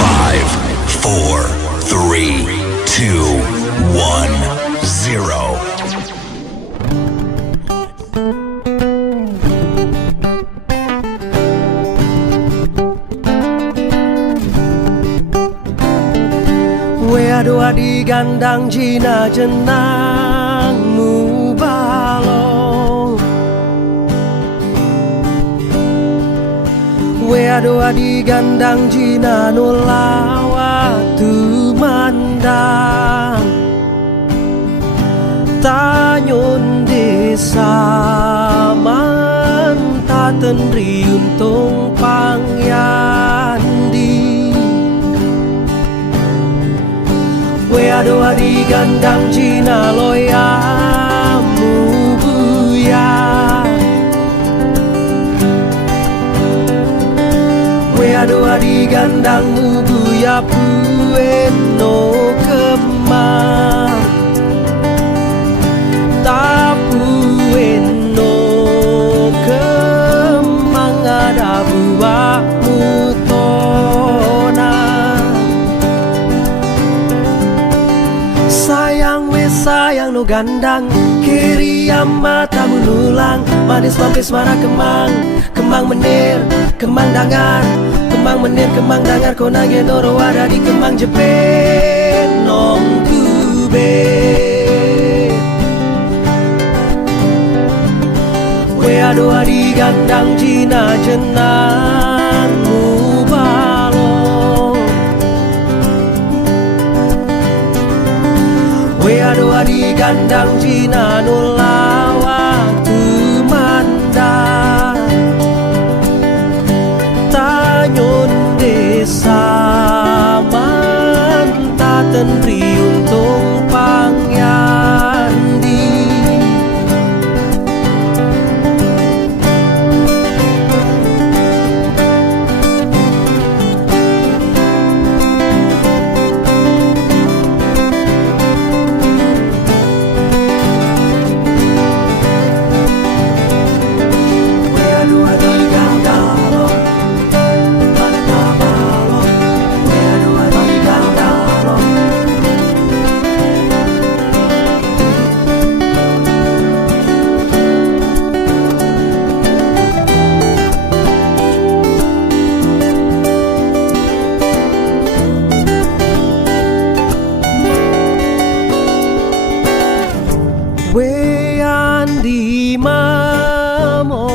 Five, four, three, two, one, zero. Doa digandang jina jenangmu balong. Doa digandang jina nulawa tu mandang. Tanyun desa mantaten riuntung pangyandi. Doa digandang jina loyamu buya. Doa digandangmu buya pueno kemang. Tapueno kemang ada buahmu tona. Sayang no gandang, kiri matamu nulang. Manis mampis marah kemang, kemang menir, kemang dangar, kemang menir, kemang dangar. Kona genoro ada di kemang jepit nong kube. Doa digandang jina jenangmu balong. Doa digandang jina nulawa tu mandang. Tanyun desa mantaten riuntung pangyandi. Andi mamo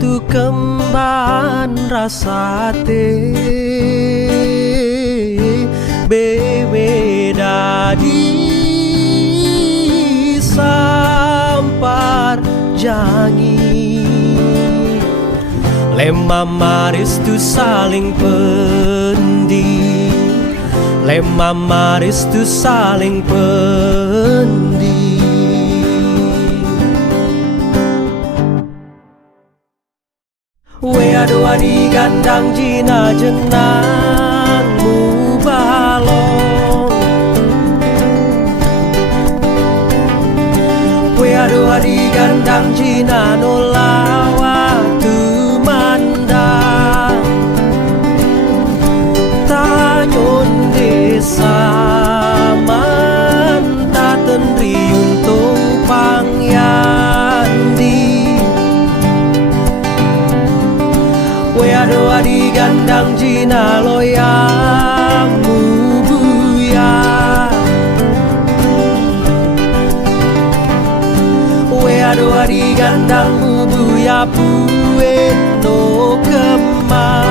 tu kemban rasate. Bewe dadi sampar jangi. Lema maris tu saling pendi. Lema maris tu saling pendi. Doa digandang jina jenangmu balong. Doa digandang jina nolawa tu mandang. Tanyun desa mantaten riuntung pangyandi. Doa digandang jina loyamu buya. Doa digandangmu buya pueno kemang.